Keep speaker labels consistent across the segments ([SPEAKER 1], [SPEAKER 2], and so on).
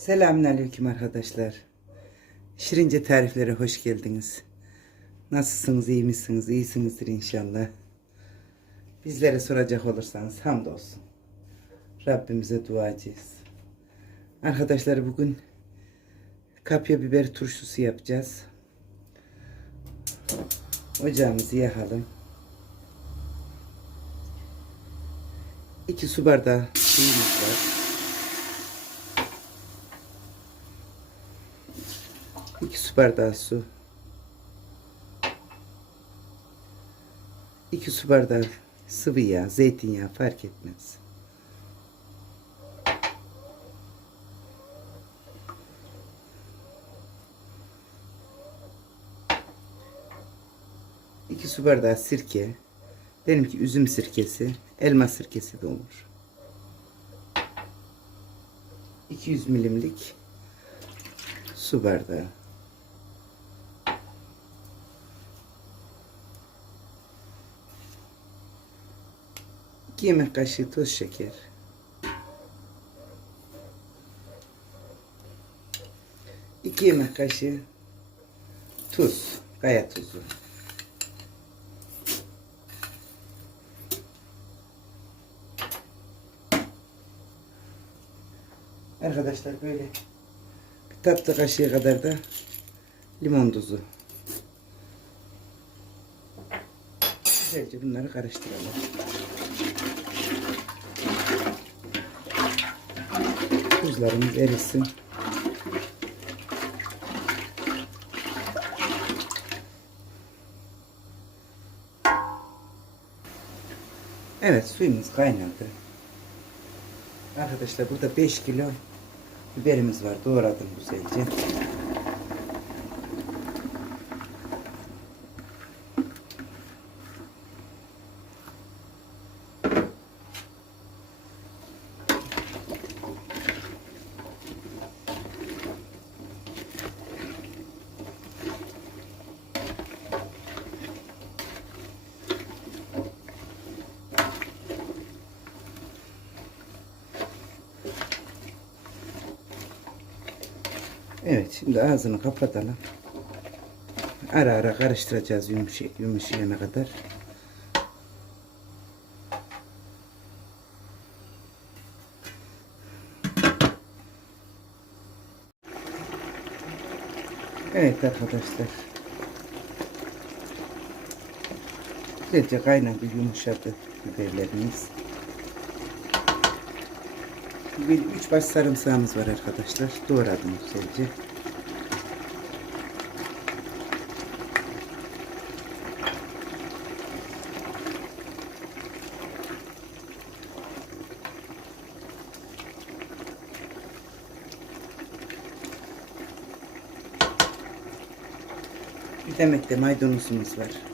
[SPEAKER 1] Selamünaleyküm arkadaşlar. Şirince tariflere hoş geldiniz. Nasılsınız, iyi misiniz? İyisinizdir inşallah. Bizlere soracak olursanız hamdolsun. Rabbimize duacıyız. Arkadaşlar bugün kapya biber turşusu yapacağız. Ocağımızı yakalım. 2 su bardağı suyumuz var. 2 su bardağı su. 2 su bardağı sıvı yağ, zeytinyağı fark etmez. İki su bardağı sirke. Benimki üzüm sirkesi, elma sirkesi de olur. 200 milimlik su bardağı. İki yemek kaşığı toz şeker. İki yemek kaşığı tuz, kaya tuzu. Arkadaşlar böyle tatlı kaşığı kadar da limon tuzu. Güzelce bunları karıştıralım. Tuzlarımız erisin. Evet suyumuz kaynadı. Arkadaşlar burada 5 kilo biberimiz var. Doğradım güzelce. Evet şimdi ağzını kapatalım. Ara ara karıştıracağız yumuşay yumuşayana kadar. Evet arkadaşlar. Güzelce kaynadı yumuşadı biberlerimiz. Bir üç baş sarımsağımız var arkadaşlar. Doğradım güzelce. Bir demek de maydanozumuz var.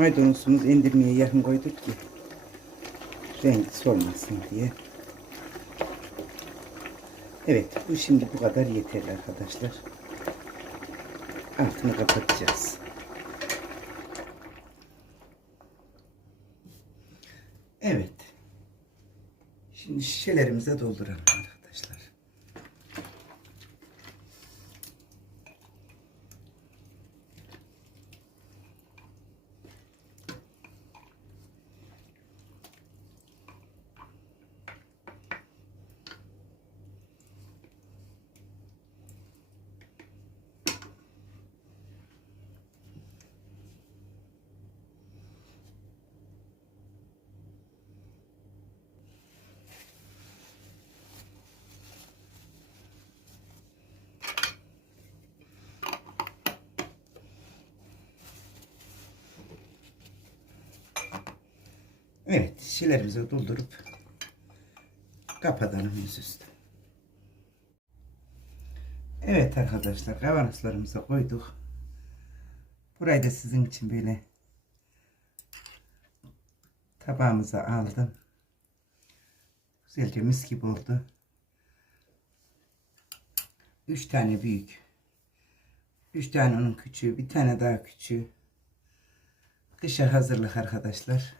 [SPEAKER 1] Maydanozumuz indirmeye yakın koyduk ki rengi solmasın diye. Evet bu şimdi bu kadar yeterli arkadaşlar. Altını kapatacağız. Evet. Şimdi şişelerimize dolduralım arkadaşlar. Evet, şişelerimizi doldurup kapatalım yüzüstü. Evet arkadaşlar, kavanozlarımıza koyduk. Burayı da sizin için böyle tabağımıza aldım. Güzelce mis gibi oldu. Üç tane büyük Üç tane onun küçüğü, bir tane daha küçüğü. Kışa hazırlık arkadaşlar.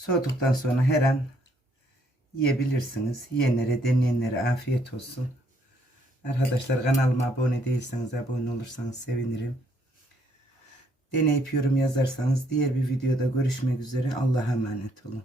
[SPEAKER 1] Soğuduktan sonra her an yiyebilirsiniz. Yiyenlere, deneyenlere afiyet olsun. Arkadaşlar kanalıma abone değilseniz abone olursanız sevinirim. Deneyip yorum yazarsanız diğer bir videoda görüşmek üzere. Allah'a emanet olun.